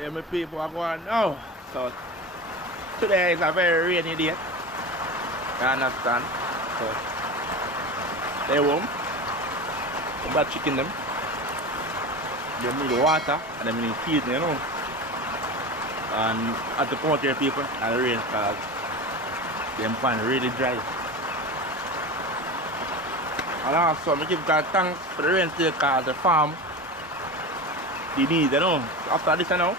Yeah, my people are going now. So today is a very rainy day. You understand? So they home. About chicken them. They need water and they need feed, you know. And at the point here people and rain because them pan really dry. And also I give God thanks for the rain still because the farm they need, you know. After this you know.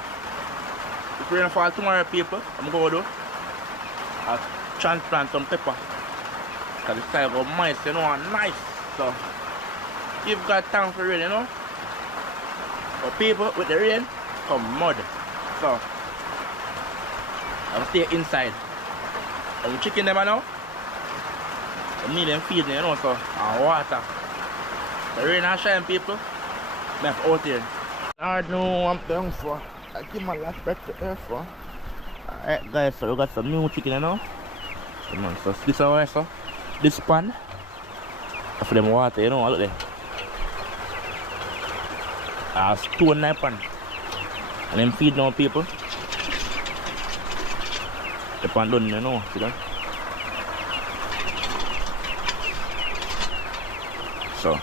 If rain fall tomorrow people, I'm going to do a transplant some pepper. Because the soil go moist, you know, and nice. So give God thanks for rain, you know. But people with the rain come mud. So I'm stay inside. And the chicken them now. I need them feeding, you know, so and water. The rain and shine people. Left out here. I know what I'm down for. I give my last breakfast there for. Alright guys, so we got some new chicken you know. So this away so. This pan. For them water, you know, look there. Stone knife pan. And them feed now people. The pan done, you know, see that? So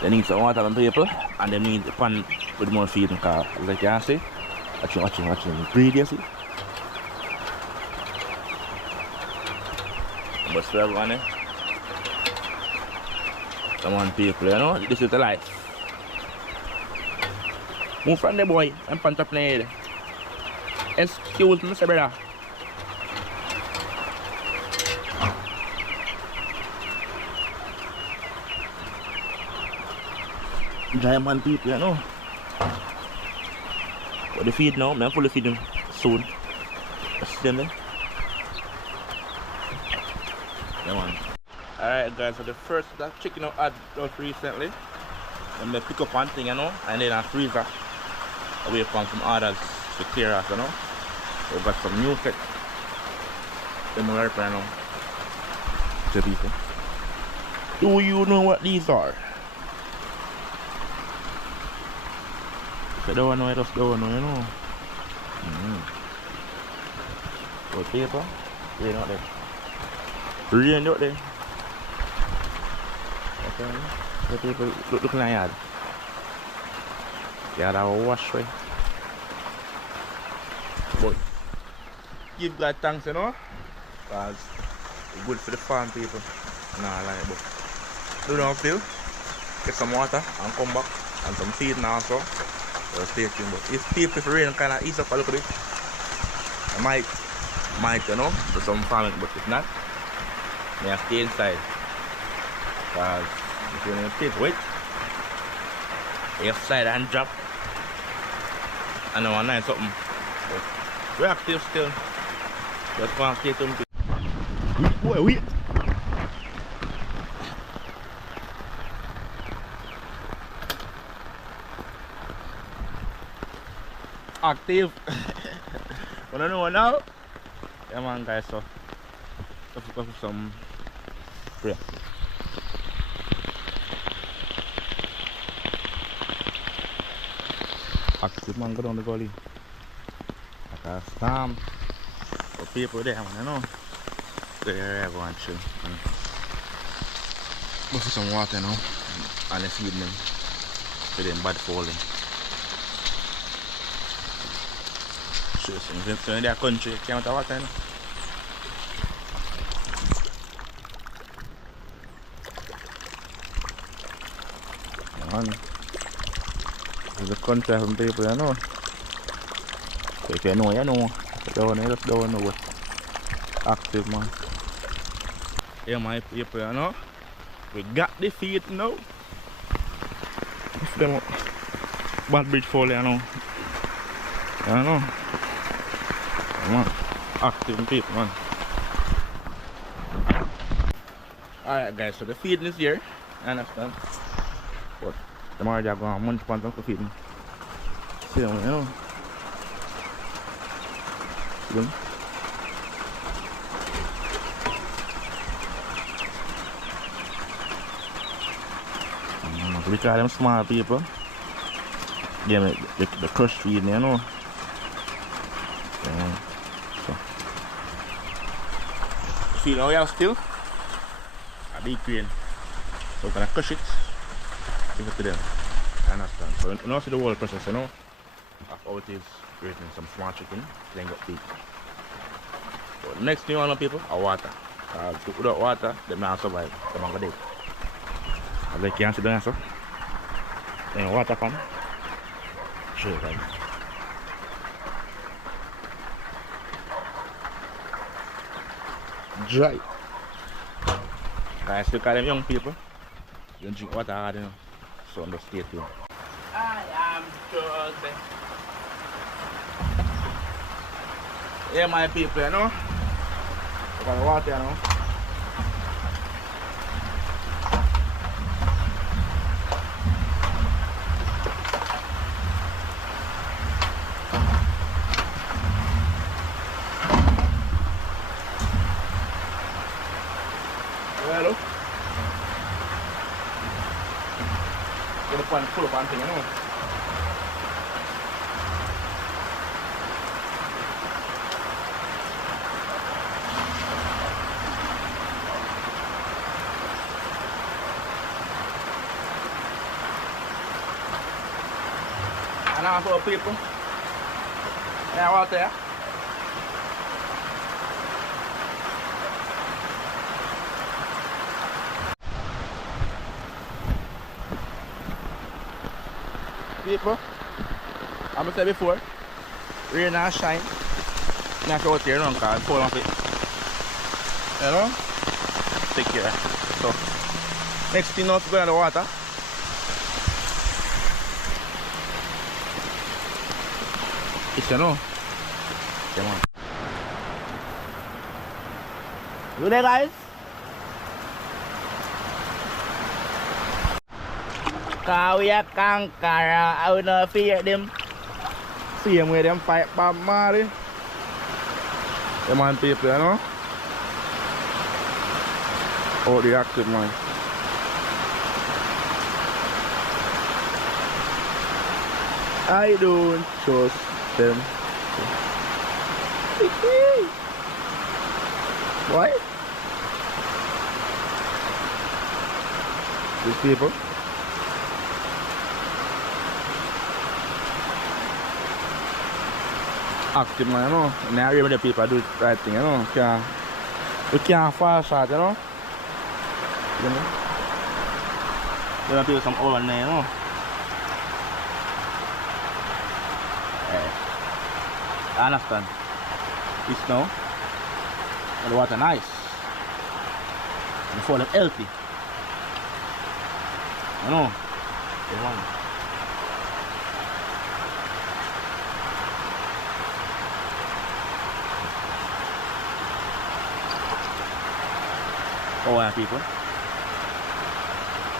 they need some water on people and they need the pan with more feed because as I can see, watching breed you see. But still one eh? Come on people, you know, this is the life. Move from the boy and punch up the head. Excuse me, Mr. Brother. Giant man people, you know. But the feed now, I'm fully feed them soon. See them there? Yeah, man. Alright guys, so the first that chicken I had just recently. I'm gonna pick up one thing, you know, and then I freezer away from some others to clear us, you know. So we've got some new sets. Them are right now. To people. Do you know what these are? If you don't know, I just don't know, you know. But paper, rain out there. Rain out there. Okay. The people look like yard. Yard I wash way. But give God thanks, you know. Because it's good for the farm people. Nah, like but do not feel. Get some water and come back and some feed now also. So stay tuned. But if people if rain kinda ease up a little bit, I might you know, do some farming, but if not, I have to stay inside. Because if you're in a place wet, you have to slide and drop. I know one night something. But we're active still. Just want to stay tuned. Boy, wait. Active. I don't know now. Yeah man guys, so let's go for some prayer. Active man, go down the gully. Like a storm. For people there man, you know. They're going to go for some water now and feed them for them bad falling. Sure, so in their country, can't have water, you know. Man, this is a country from people, you know. So if you know, you know. If you don't know, you just don't know. Active, man. Yeah, my people, you know. We got the feed now. If them bad bridge fall, you know. You know. Man, active people, man. Alright guys, so the feeding is here, you understand? But tomorrow they're going to munch upon some feeding. See them, you know? See them? We try them small people. Give me the crush feeding, you know? feed now we have still a big crane. So we're gonna crush it, give it to them. I understand. So you now see the whole process, you know, of how it is creating some small chicken, then got big. So next thing you want to know, people, are water. Without water, they may not survive. They might go dead. As you can see down here, so then water pan. Show you guys. Dry. Guys, look at them young people. You don't drink water hard, you know. So just stay tuned. I am Jose. Yeah, my people, you know. Look at the water, you know. Hello. Get the pan full of pan thing, you know. And now for people. Yeah, water there. People, I'm gonna say before, rain and shine. Not out here, no, because it's cold off it. You know? Take care. So, next thing now is go in the water. It's you know. Come on. You there, guys? Cause we are conqueror, I will not fear them. See them where them fight Bob Marley. Them on people, you know. Oh, the active man. I don't trust them. Why? These people. Active man, you know. Now I remember the people do the right thing, you know. We can't fall short, you know. You know. There are people some old in there, you know. I understand. This now. And the water nice. And for them healthy. You know. Come on. Oh, yeah, people.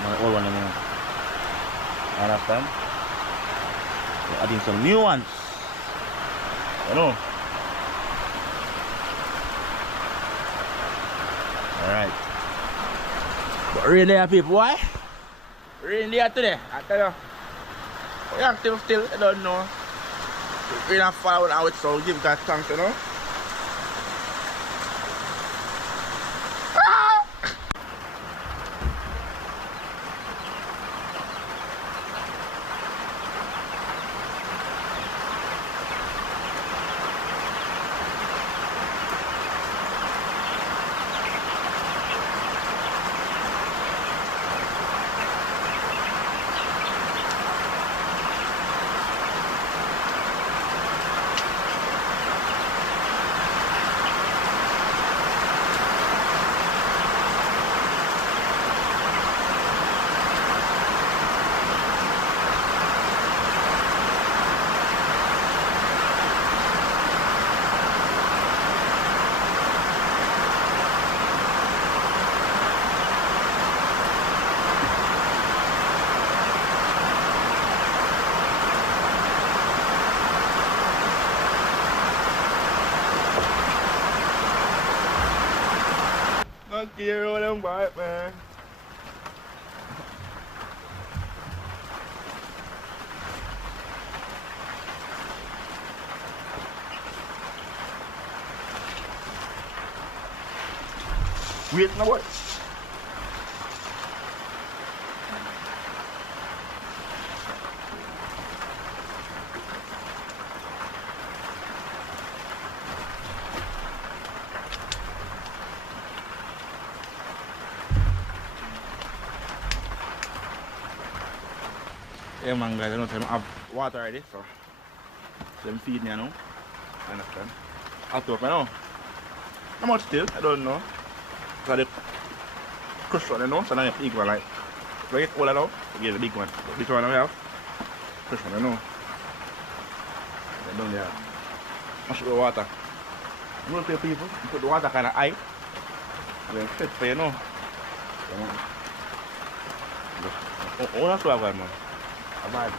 My old one, you know. Understand? We're adding some new ones. You know. Alright. But rain there, people. Why? Rain there today. I tell you. We active still. I don't know. Rain and fall out, so give God thanks, you know. Fuck you, roll them back, man. Wait na boy. Yeah man guys, I know them have water already, so them feed me you know. I understand. I'll talk now. How much still? I don't know. Got the crush one you know, so now the big one like if I get all now, I get the big one. This one I have. Crush one you know. Then down there. Mash up the water. You know people, you put the water kinda high. Then fit for you know. Oh, that's what I got man. A vibe.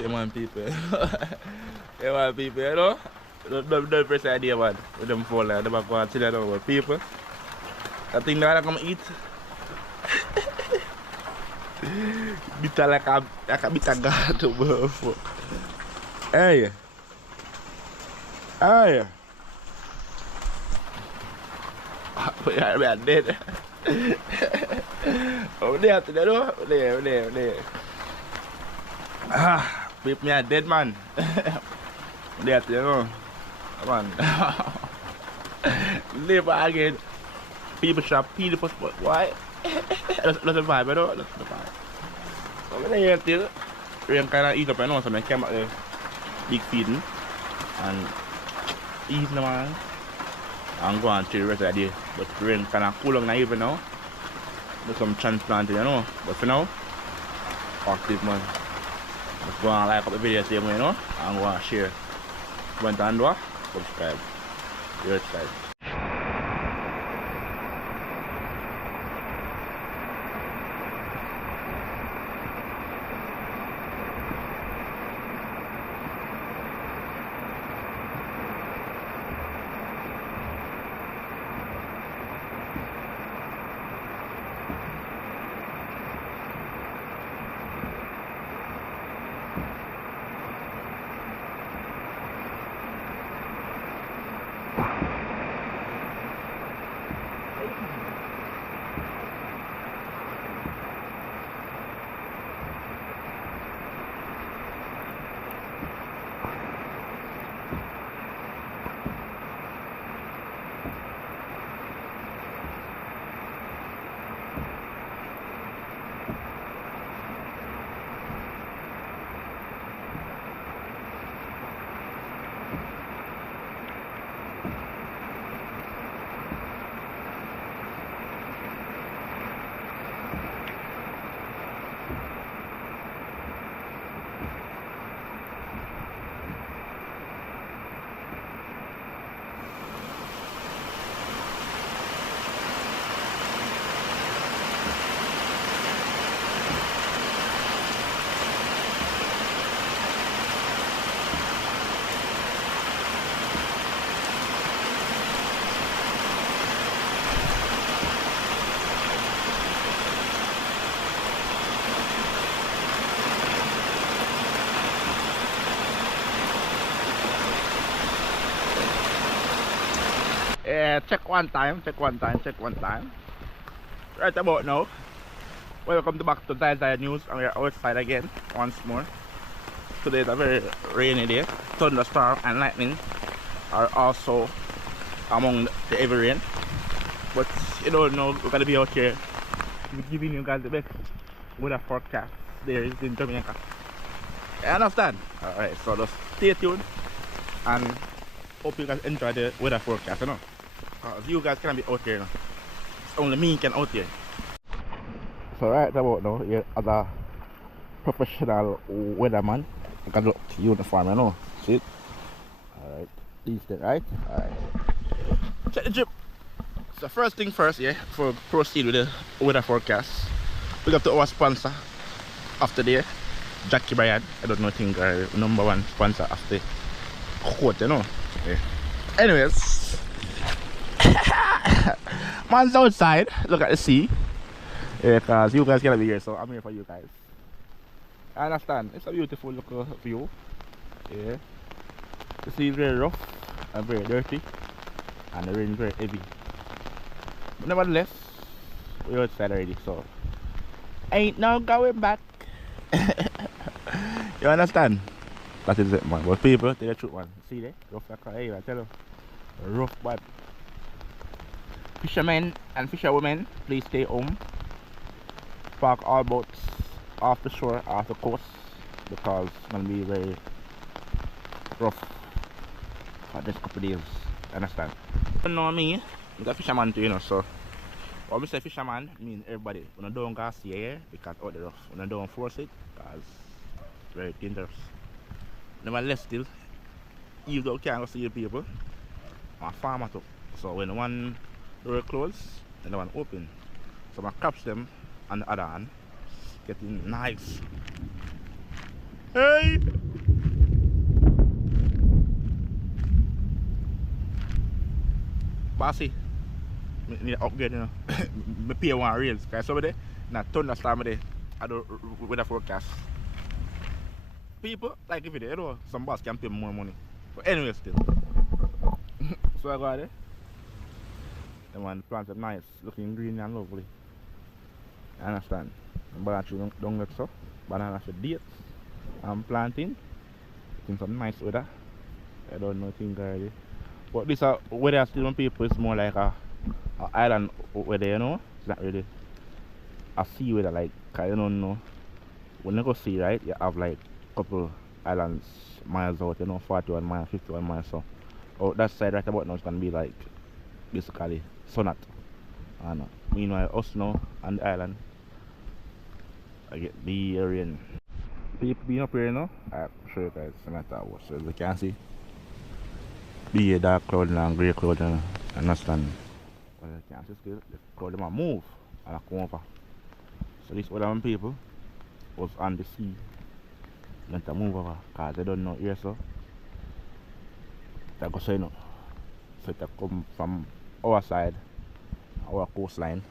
Yeah man people. Yeah man people, you know? Don't press the idea man. With them fall like them go and chill it over people. I think they're gonna come eat. Bitter like a bitter gato bro. Hey. Hey. We are dead. Oh there today though. There. Ah. Beep me a dead man. That you know. Come on. Live again. People shop, people spot. Why? That's the vibe, you know? That's the vibe. So I'm here till rain kinda eat up, you know, so I came out the big feeding and eat the man and go on till the rest of the day. But rain kinda cool on even now. Do some transplanting, you know. But for now, active man. Just go and like up the video same way, you know, and go and share. Comment and subscribe. Your side. Check one time, check one time, check one time. Right about now. Welcome back to Tide News, and we are outside again once more. Today is a very rainy day. Thunderstorm and lightning are also among the heavy rain. But you don't know, we're gonna be out here giving you guys the best weather forecast there is in Jamaica. You understand? Alright, so just stay tuned and hope you guys enjoy the weather forecast, you know. Because you guys can't be out here, you know. It's only me can out here. So right about now, you're as a professional weatherman, you can look uniform, you know. See it? Alright, these things, right? Alright. Check the drip. So first thing first, yeah, before we proceed with the weather forecast, we got to our sponsor of the day, Jackie Bryan. I don't know, I think our #1 sponsor of the quote, you know. Yeah. Anyways, man's outside, look at the sea. Yeah, because you guys cannot be here, so I'm here for you guys. I understand, it's a beautiful look view. Yeah. The sea is very rough and very dirty, and the rain is very heavy. But nevertheless, we're outside already, so ain't no going back. You understand? That is it, man. But people, tell the truth, man. See there? Rough like a hey, I tell you. Rough bad. Fishermen and fisherwomen, please stay home. Park all boats off the shore, off the coast, because it's gonna be very rough for this couple of days. Understand? You know me, I'm a fisherman too, you know, so when we say fisherman, I mean everybody. When I don't go see here, because out the rough. When I don't force it, because it's very dangerous. Nevertheless, still, you can't go see the people. I'm a farmer too. So when one door closed, and the one open. So I catch them on the other hand, getting nice. Hey! Bossy, I need to upgrade, you know. I pay one rails, because some of them, not thunderstorm there, I do weather forecast. People, like if you know, some boss can pay more money. But anyway, still. So I got there. The one plants are nice, looking green and lovely. You understand? Banana tree don't look so. Banana for dates. I'm planting. Getting some nice weather. I don't know things already. But this weather still on people is more like a island weather, you know? It's not really a sea weather, like, cause you don't know. When you go see, right, you have like couple islands miles out, you know, 41 miles, 51 miles. So out that side right about now it's gonna be like basically sunat. And meanwhile us now on the island I get the rain. People being up here, you know, I'll show you guys some of that. So as you can see, be a dark cloud and grey cloud, you know, understand. But you can see still the cloud them move and I come over. So this other people was on the sea. Then to move over, because they don't know here, so they go so, you know. So they come from our side, our coastline,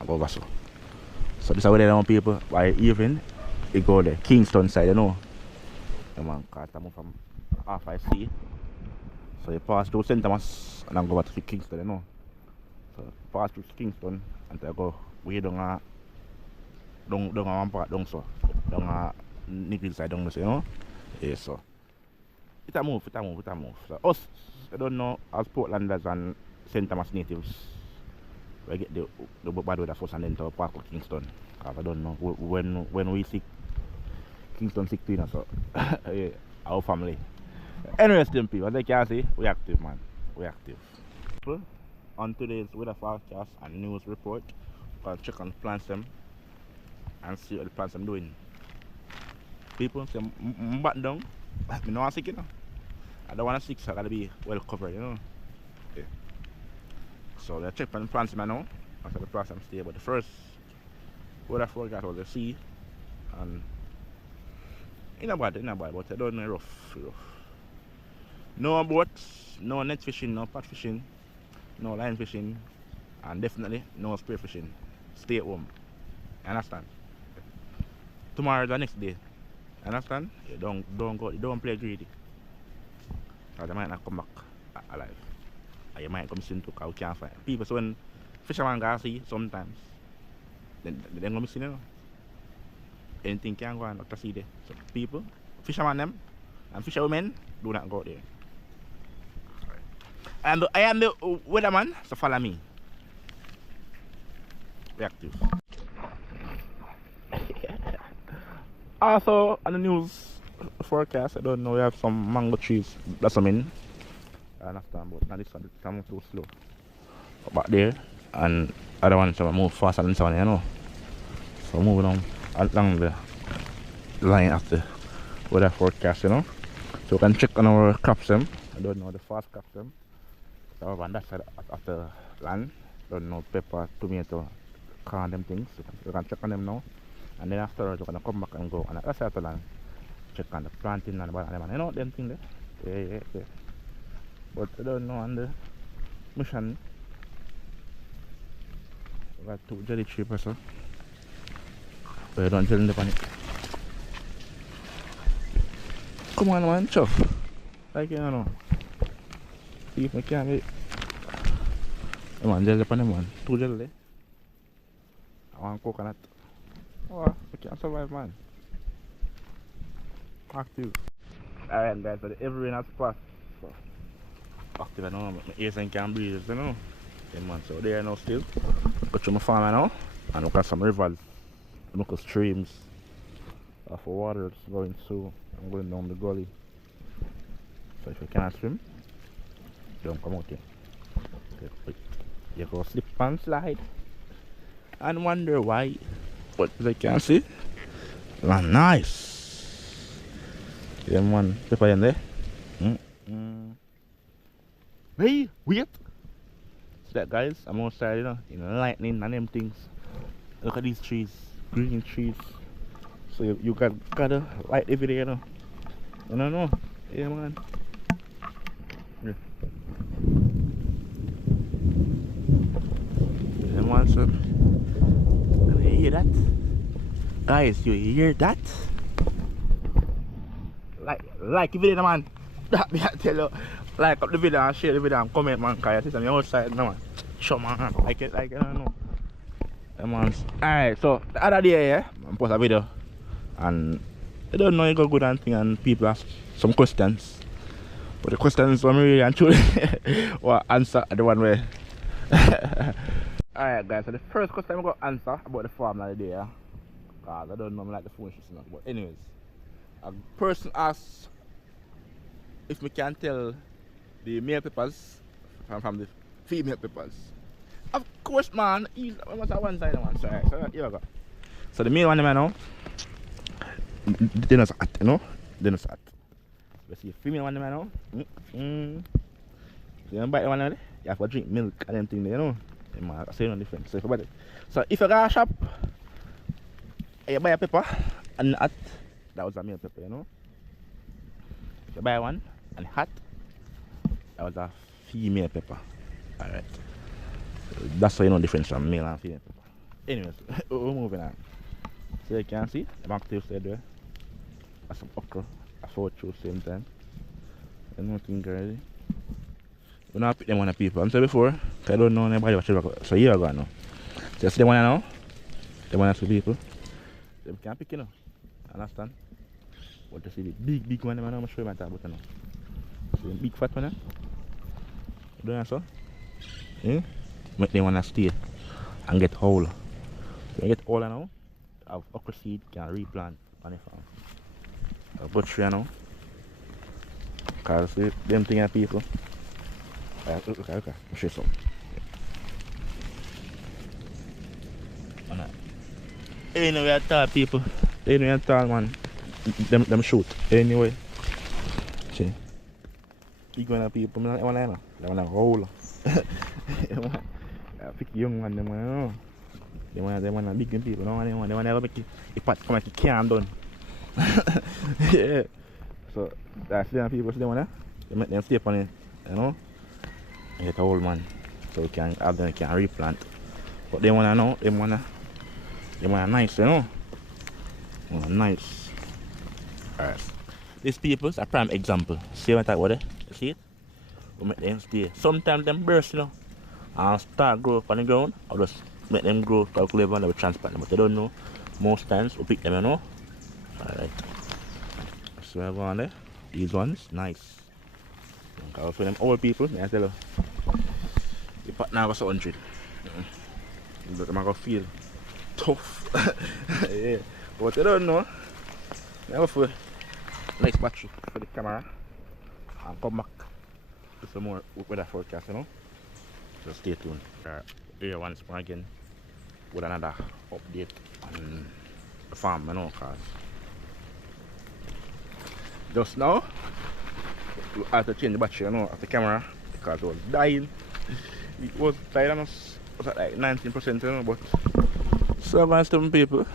and go over so. So this is where they know people by evening they go the Kingston side, you know. The man because they move from half I sea. So you pass through St. Thomas and then go back to Kingston, you know. So pass through Kingston and they go way down one part down so. Down Nickel side down, you know. Yeah, so it a move. So us, I don't know, as Portlanders and St. Thomas natives, we get the bad weather first and then to park to Kingston. Cause I don't know when we see Kingston 16 or so. Yeah, our family. Anyway, still people, as you can see, we active, man. We active. On today's weather forecast and news report, we'll check on plants them and see what the plants I'm doing. People say back down, I don't want to sick, you know. I don't want to sick, so I gotta be well covered, you know. Yeah. So they check on the plants now. After the plants I'm stay, but the first weather forecast was the sea and in a bad, but I don't know rough. No boats, no net fishing, no pot fishing, no line fishing, and definitely no spear fishing. Stay at home. Understand? Tomorrow is the next day. Understand? You don't play greedy. Or they might not come back alive. you might come missing too, because we can't find people. So when fisherman go see sometimes, then they go missing, you know. Anything can go on not to see there. So people, fisherman them, and fisherwomen do not go out there. And I am the weatherman, so follow me. Reactive. Also, on the news forecast, I don't know, we have some mango trees blossoming. I understand, but not this one, it's coming too slow. Back there, and other ones are move faster than this one, you know. So moving on along the line of the weather forecast, you know. So we can check on our crops them. I don't know the fast crops them. So over on that side of the land, don't know pepper, tomato, corn, them things. We can check on them now. And then afterwards we're gonna come back and go on the other side of the land. Check on the planting and the banana, you know them things there. Yeah. But I don't know on the mission. We got 2 jelly tree person. But I don't tell them the panic. Come on man, chuff. Like you know. See if we can get. Come on, jelly pan man. 2 jelly. I want coconut. Oh, we can't survive man. Active. Alright guys, so the every rain has passed. So active I know, my ears and can breathe, you know. Yeah man, so there now still. Go to my farm now and look at some rivers. Look at streams of water that's going through and going down the gully. So if you can't swim, don't come out here. You go slip and slide and wonder why. But as I can see, nice. Yeah man, pepper in there. Hey, wait. See that guys, I'm outside, you know, in lightning and them things. Look at these trees, green trees. So you gotta light every day, you know. You don't know? Yeah man. Yeah. Yeah man, so you hear that? Guys, you hear that? Like the video man. That me I tell you. Like up the video and share the video and comment man, cause you see me outside now man. Show man, like it, I don't know. Yeah, man. Alright, so the other day yeah, I post a video and I don't know you go good and thing and people ask some questions. But the questions were really and truly or answer the one way. Alright guys, so the first question I'm gonna answer about the farm of the day, yeah? Cause I don't know like the foolishness enough. But anyways, a person asked if we can tell the male peppers from the female peppers. Of course man, he's almost at one side and one side. So here we go. So the male one man now, they're not hot, you know? They're not hot. You see the female one man now. So you buy one of them, you have to drink milk and them thing there, you know? Yeah, I say no different. So if you buy it. So if you go to a shop, you buy a pepper and hot, that was a male pepper, you know? If you buy one and hot, that was a female pepper. Alright. So that's why you know the difference from male and female pepper. Anyways, we're moving on. So you can see the active side there. That's some okra. I fought through same time. And nothing crazy. We don't pick them on the people. I'm saying before, I don't know anybody what you so here I go now. So you see them one now? Them one two people. They can't pick you know. Understand? But you see the big one, I'm going to show you my tablet now. See the big fat one there? You do that so? Yeah? Make them want to stay and get whole. When you get whole now, have okra seed can replant on the farm. I'll put tree now. Because see, them thing are people. Okay. I'll show you some. Anyway, I tell people. Anyway, I tell man. Them shoot. Anyway. See. Big one of people. They want to roll. Pick young one. They want to big people. They want to make it pot come like it can't done. Yeah. So that's the people they want to. They make them stay on it. You know. And get a old man. So we can have them can replant. But they want to know. They want nice, you know. Nice. Alright. These people are a prime example. See what I talk about it? You see it? to make them stay. Sometimes them burst, you know, and start grow up on the ground. Or just make them grow calculate and we transplant them. But I don't know. Most times we pick them, you know. Alright. So I go on there. These ones, nice. Because for them old people, I tell you, the partner was 100. But I'm gonna feel tough. Yeah. But I don't know. I go for nice battery for the camera and come back to some more weather forecast, you know. So stay tuned. Here once more again with another update on the farm, you know, cause just now I had to change the battery, you know, of the camera because it was dying. It was dying almost, was at like 19%, you know, but so guys, some people,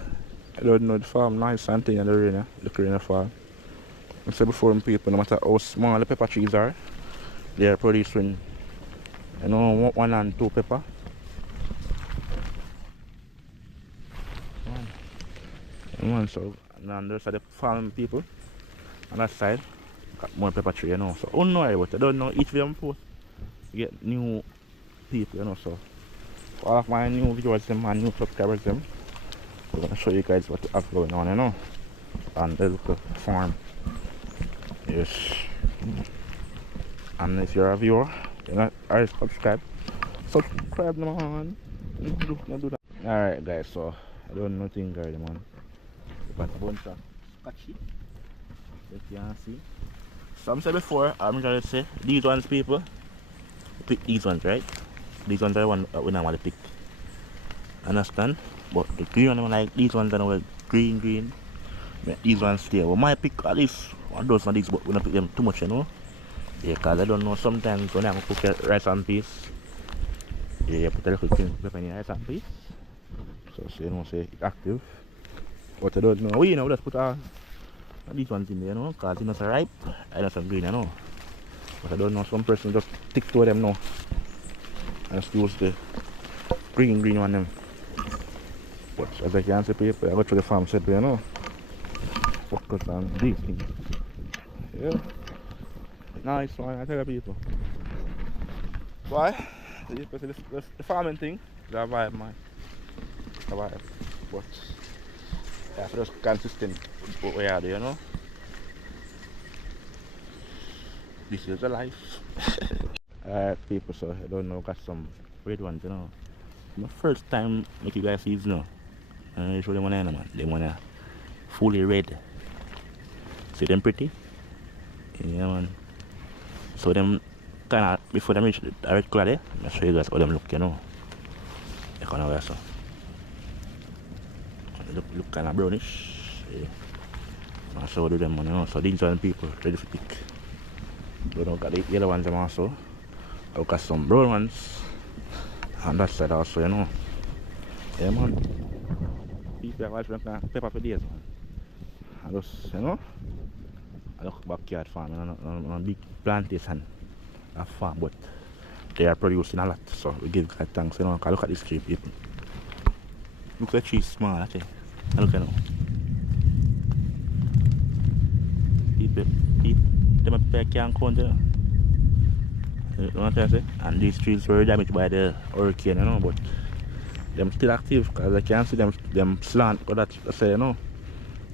I don't know the farm nice and thing in the rain, yeah? Look in the farm. I said before, people, no matter how small the pepper trees are, they are producing, you know, 1 and 2 pepper. So and there's the farm people on that side got more pepper tree, you know. So I don't know, but I don't know each of them post get new people, you know. So for all of my new viewers them and new subscribers them, we're gonna show you guys what have going on, you know, on the local farm. Yes. And if you're a viewer, you're not already subscribe man. Don't do that. Alright guys, so I don't know nothing guys, man. Got a bunch of scotchy that you can see. Some said before, I'm trying to say these ones people pick these ones, right? These ones are the ones that we don't want to pick. Understand? But the green one, like these ones are well green. Make these ones stay. We might pick at least one of those of these, but we don't pick them too much, you know. Yeah, cause I don't know, sometimes when I'm cooking rice and peas, yeah, put a little pepper in rice and peas. So you know, say it's active. But I don't know, we know, just put these ones in there, you know, because it's not ripe, I know some green, you know. But I don't know, some person just stick to them now. And just use the green one them. But as I can see people, I go to the farm set, you know. Focus on these things. Yeah. Nice one, I tell you people. Why? The farming thing, the vibe, man. The vibe. But yeah, just consistent with what we are doing, you know. This is the life. Alright people, so I don't know, got some red ones, you know. My first time make you guys see these, you know. And I show them one, man. They want fully red. See them pretty? Yeah man. So them kinda before them reach the red color there, I'll show you guys how them look, you know. They kinda wear so. Look kinda brownish. Yeah. I'll show you them, you know. So these are the people ready to pick. We don't got the yellow ones also. I've got some brown ones on that side also, you know. Yeah man. People are watching pepper for days, man. I just, you know, I look backyard farm, on a big plantation of farm, but they are producing a lot, so we give God thanks, you know. Look at this tree, people. Look at the tree small, actually. Look at it. People, them can't count, you know. You know what I say? And these trees were damaged by the hurricane, you know, but them still active, because I can see them slant, but that's say, you know.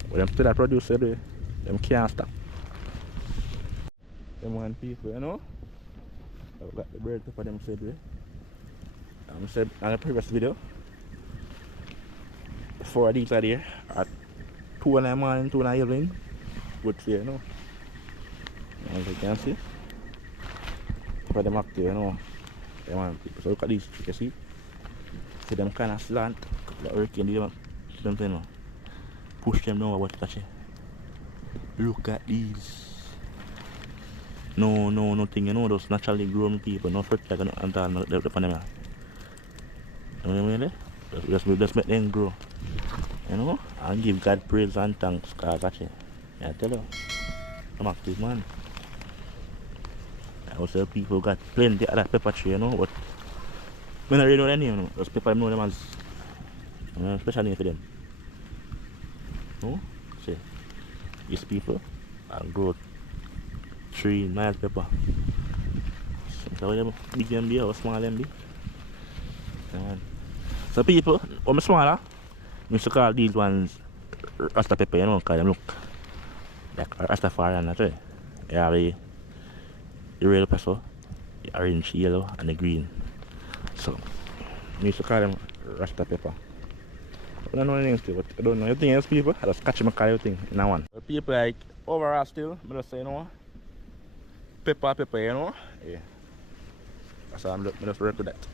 But them still produce every day. Them can't stop. Them one people, you know. I've got the bird pepper them said way. Said on the previous video, 4 of these are there at 2 in the morning, 2 in the evening. Good for you know. As you can see. For them active, you know. Them one people. So look at these, you see? See them kind of slant. The hurricane, you know. Push them down about touch it. Look at these. No, nothing, you know, those naturally grown people, no fertilizer and all, no, the them. You know what I mean? Just make them grow. You know? And give God praise and thanks, cause actually, I tell you, I'm active man. I also people got plenty of that pepper tree, you know, but I don't really know their name, you know. Those pepper, I know them as special name for them. No? See, these people are grow 3 nice pepper. So them big them be or small them be. Yeah. So people, when I'm smaller, I used to call these ones Rasta pepper, you know, because them look like Rastafarian, that's right. You have the real pepper, the orange, yellow, and the green. So, I used to call them Rasta pepper. I don't know the names still, but I don't know anything else, people. I just catch them and call everything in that one. But people like, overall still, I just say, you know, pepper, you know. Yeah. That's how I'm just work with that.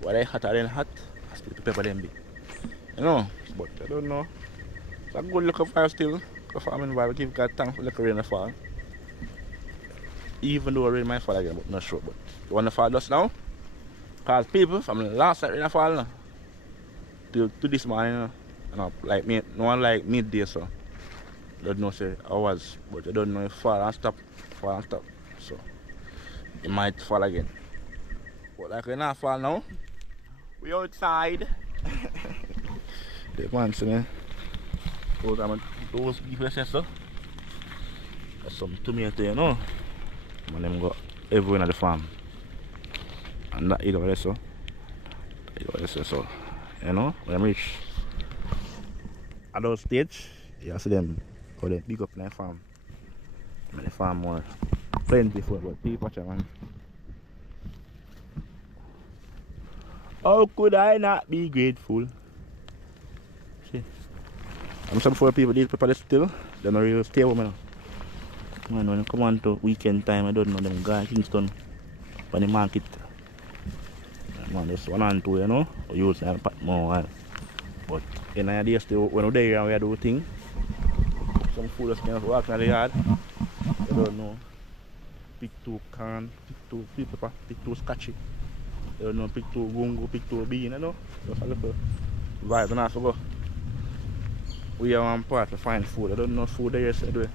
What I hotter than hot, I still pepper them big. You know, but I don't know. It's a good look of fire still. The farming vibe, give God thanks for the rain to fall. Even though rain might fall again, but not sure. But you want to fall just now? Because people from the last night rain fall now. To this morning, you know, like me, no one like midday, so don't know say hours, but I don't know if fall and stop. So it might fall again. But like we're not fall now, we outside. The man saying, those people say so. There's some tomato, you know. And them got everywhere in the farm. And that is what they so. So, you know, when I'm reach at those stage, you see them how they big up in the farm. And the farm more plentiful, but people man. How could I not be grateful? See? I'm some for people these people still, they're not really stay with me now. Man, when you come on to weekend time, I don't know them guys Kingston on the market. Man, just 1 and 2, you know, we use them pat more. But in the day still, when we're there and we do things, some food just kind of walk in the yard. I don't know. Pick 2 corn, pick 2 sweet pepper, pick 2 scotchy. I don't know, pick 2 gungo, pick 2 bean, you know. Just a little vibe and also go. We are one part to find food. I don't know food there yesterday.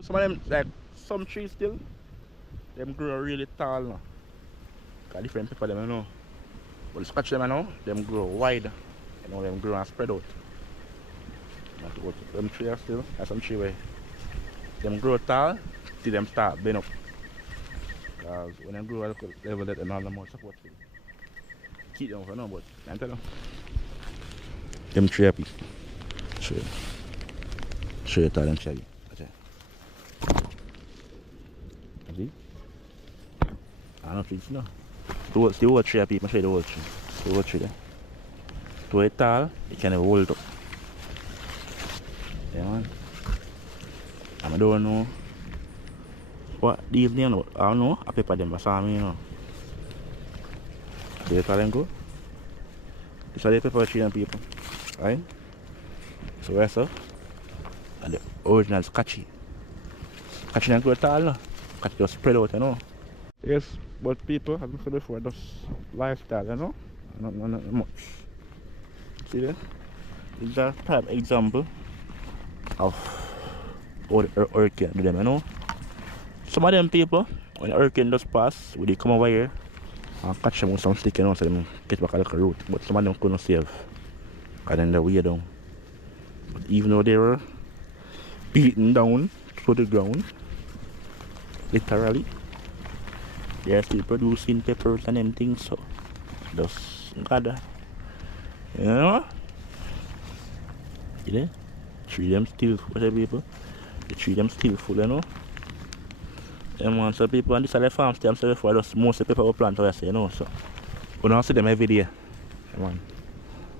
Some of them, like some trees still, them grow really tall now. Got different pepper them, you know. But the scotch them, you know, them grow wide. You know, them grow and spread out. But them trees still, there's some tree where them grow tall till them start bend up. Because when them grow at a level that they don't have more support to keep them, you know, but I tell you. Them tree happy. Show you them shaggy. See? I don't think so. The whole tree, people, I show you the whole tree. The whole tree there. To it tall, it can hold up. Yeah, man. And I don't know what these names are. I don't know. I pepper them, but saw me, you know. See how them go? This is the pepper tree and people. Right? So where's up? And the original scotchy. Scotchy don't grow tall, no? Scotchy just spread out, you know. Yes, but people, as I said before, just lifestyle, you know? Not much. See that? This is a type example of how the hurricane do them, you know? Some of them people, when the hurricane does pass, when they come over here and catch them with some stick, you know, so them get back a little root. But some of them couldn't save. Because then they're way down. But even though they were beaten down to the ground, literally, they are still producing peppers and them things, so just gotta, you know, you know, treat them still for the people, they treat them still full, you know. And man, so people on this side of the farm still, I'm sorry for just most of the pepper we plant, I say, you know, so we don't see them every day, yeah, man.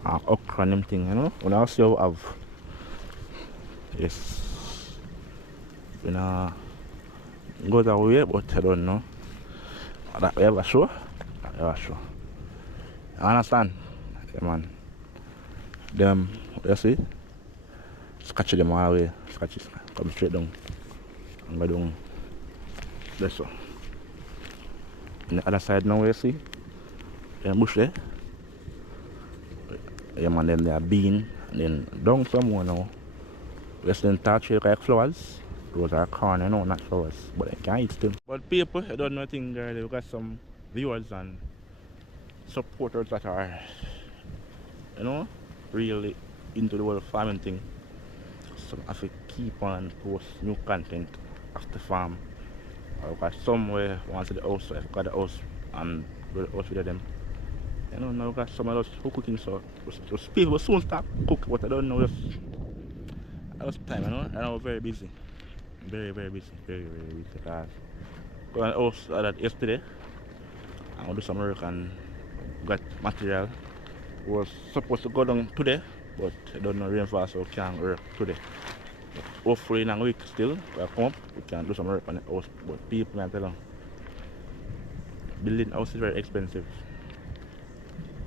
And okra and them thing, you know, we don't see how we have. Yes, we not go that way, but I don't know. That we ever show, I understand, yeah, man. Them, you see, scratch them all the way, scratch come straight down and go down. That's so. On the other side now, you see, the bush there. Yeah, man, then they are bean, and then down somewhere now. Less than touch it like flowers. Those are corn, you know, not flowers, but I can eat still. But people, I don't know thing girl, we got some viewers and supporters that are, you know, really into the whole farming thing. So I have to keep on post new content of the farm. I've got some where once the house, I got the house and do the house with them. You know, now I got some of those who cooking, so just people will soon stop cook, but I don't know just time, you know, and I'm very busy. Very, very busy. Very, very busy because going to the house that yesterday, I'm gonna do some work and got material. Was supposed to go down today, but I don't know rainfall, so can't work today. But hopefully in a week still, we come up, we can do some work on the house. But people, I tell them, building house is very expensive,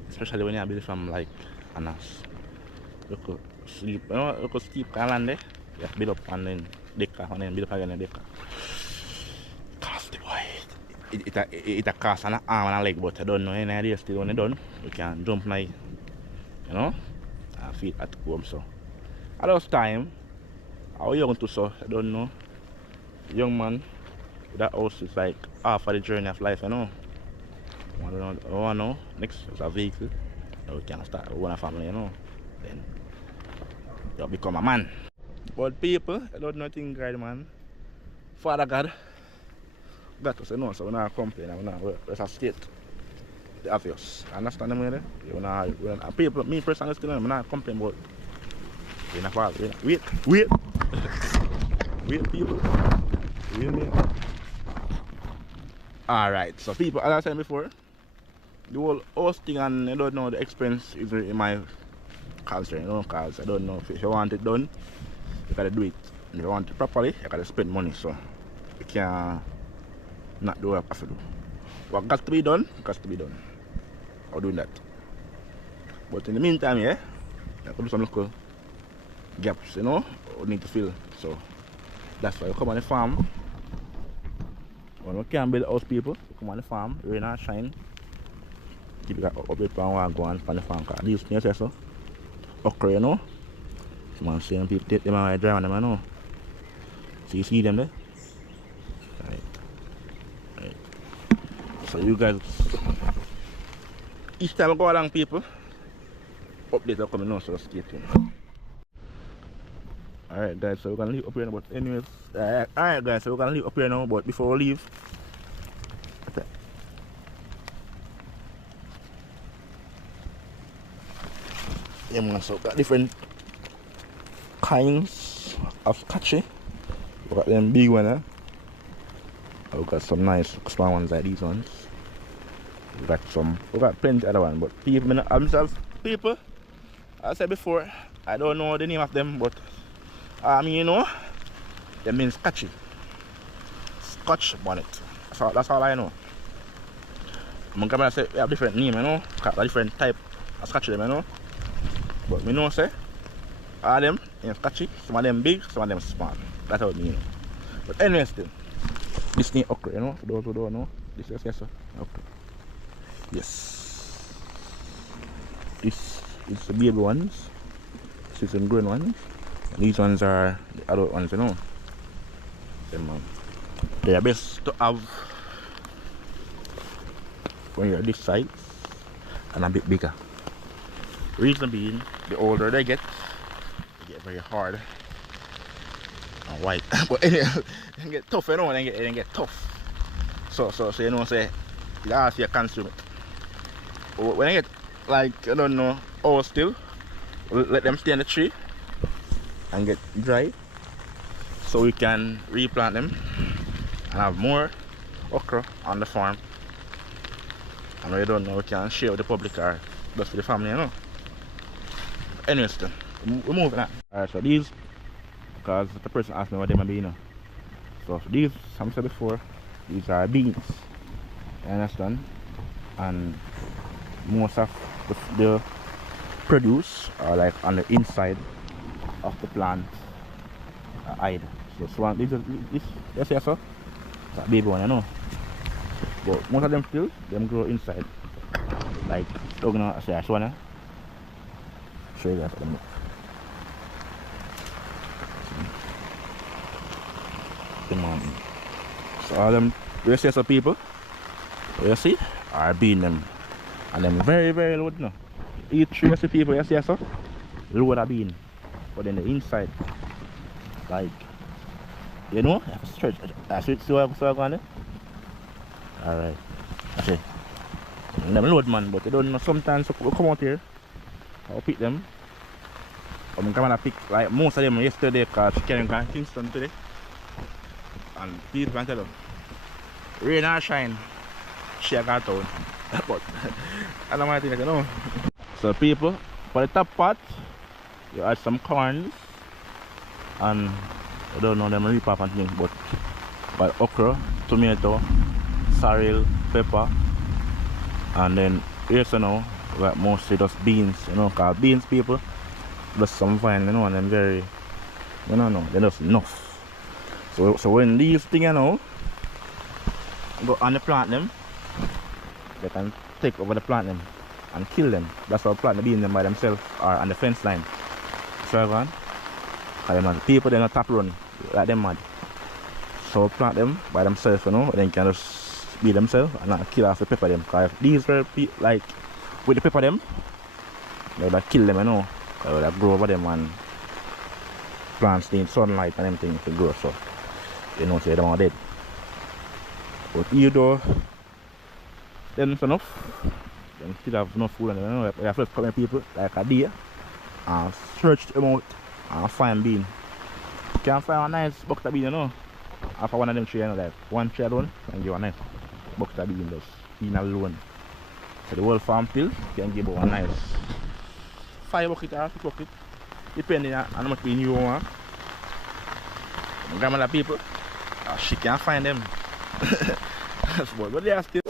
especially when you build from like Anas. You could sleep, you know, you could sleep kind of land there. You have to build up and then deck and then build up again and deck. Cost the boy. It a cost an arm and a leg, but I don't know any idea still when it's done. You can jump now, you know, and feet at home. So at those time, how young to so I don't know. Young man, that house is like half of the journey of life, you know. I don't know. Next is a vehicle. Now we can start one family, you know. Then you become a man. But people, I don't know things right, man. Father God got us, you know, so we're not complaining, we're a state. The obvious. Understand me there? You know, people, me personally still I'm not complaining about we're not fall. Wait. Wait people. Wait. Alright, so people, as I said before, the whole hosting and I don't know the expense is in my concern, you know, because I don't know if you want it done, you gotta do it. If you want it properly, you gotta spend money, so you can't not do what you have to do. What got to be done, got to be done. I'll do that. But in the meantime, yeah, I can do some local gaps, you know, we need to fill. So that's why you come on the farm. When we can't build house, people, you come on the farm, rain and shine. Keep it up and go on the farm. Because these things are so okra, you know. Come on, see them people take them and dry on them, you know. So you see them there? Right. So you guys, each time I go along, people, updates are coming now, so stay tuned. Alright guys, so we're gonna leave up here now, but anyways, alright guys, so we're gonna leave up here now, but before we leave, yeah man, so we got different kinds of catchy. We got them big ones, we got some nice small ones like these ones. We got plenty other ones, but people, as I said before, I don't know the name of them, but you know, they mean scotchy. Scotch bonnet. That's all I know. I'm gonna say we have different names, you know, different type of scotchy, you know. But we know say all them in scotchy, some of them big, some of them small. That's how it mean. But anyway still, this thing okra, you know, for those who don't know. This is yes sir. Okay. Yes. This is the baby ones. This is some green ones. These ones are the adult ones, you know. They are best to have when you're this size and a bit bigger. Reason being, the older they get very hard and white. But anyway, they get tough, you know. They get tough. So you know, say you have to consume it. But when I get like I don't know, all still, let them stay in the tree and get dry, so we can replant them and have more okra on the farm. And we don't know, we can share with the public or just with the family, you know. Anyway, still, we're moving on. Alright, so these, because the person asked me what they might be, you know. So these, as I said before, these are beans. You understand? And most of the produce are like on the inside of the plant hide. So one, this yes, so that baby one, you know. But most of them still, them grow inside. Like, you're gonna say, I wanna show you guys them. So all them rest of people, you see, are being them. And them very, very low, you know. Each rest of people, you see, so load of bean. But then the inside, like You know? I have to stretch. I see what I'm going there. Alright. I see. Them load man, but you don't know sometimes we come out here. I'll pick them. I'm gonna pick like most of them yesterday because she came from Kingston today. And people can tell them. Rain or shine, she got town. But I don't mind thinking, you know. So people, for the top part, you add some corns and I don't know them repap and things, but okra, tomato, sorrel, pepper, and then here's now we got mostly just beans, you know, cause beans people just some fine, you know, and then very, you know, they're just enough. So when these things, you know, go on the plant them, they can take over the plant them and kill them. That's how plant the beans them by themselves or on the fence line. So everyone, the people they're not tap run like them mad. So plant them by themselves, you know, and then can just be themselves and not kill off the pepper them. Cause if these were like with the pepper them, they would have kill them, you know. They would have grow over them and plants need sunlight and everything to grow, so you know, say them are dead. But either then it's enough, then still have enough food, and you know, you have to come people like a deer and search them out and find bean. You can find a nice bucket of bean, you know. After one of them tree, you know, like one tree alone, and give a nice bucket of bean, just bean alone. So the whole farm field can give a nice 5 bucket or 6 bucket, depending on how much bean you want. Grandmother people, she can't find them. But they are still